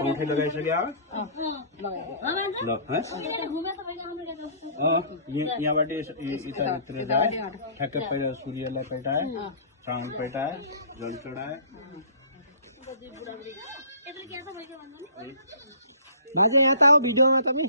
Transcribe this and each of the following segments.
पंखे लगाइसक्यो यहाँबाट यताभित्र जाए ठ्याक्कै पहिला सूर्यलाई पेटाए चाँद पेटाए जल चढाए भिडियोमा त नि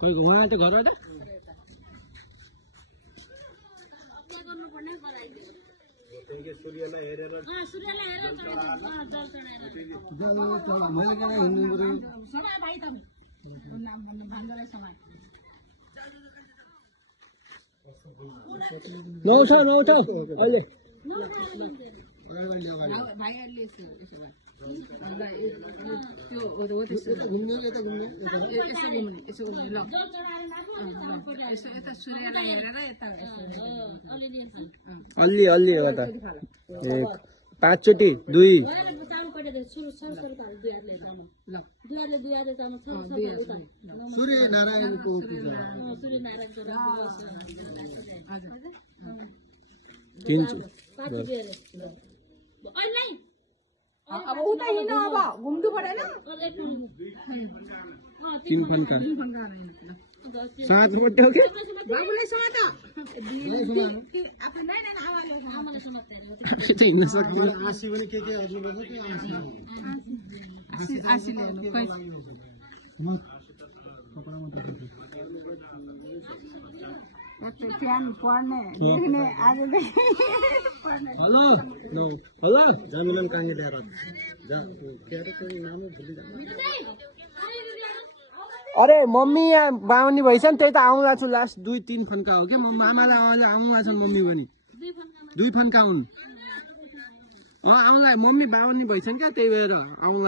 कोही घुमा त घर त सूर्यलाई हेरेर नौ छ अहिले अलि हो त एक पाँचचोटि दुई सूर्यनारायणको अब उता हिँड्नु अब घुम्नु परेन तीन फन्का सात मोटे हो क्या बाबुले सोध हिँड्न सक्दैन फ्यान पढ्ने लेख्ने आजदेखि हेलो हेलो जामिलन कहाँ लिएर के अरे त्यो नामै भुलिरहेको अरे मम्मी यहाँ बाहुनी भइछ नि त्यही त आउँला छु लास्ट 2-3 फन्का हो क्या मामालाई आउँला छन् मम्मी पनि 2 फन्का हुन् आउँला मम्मी बाहुनी भइछन् क्या त्यही भएर आउँला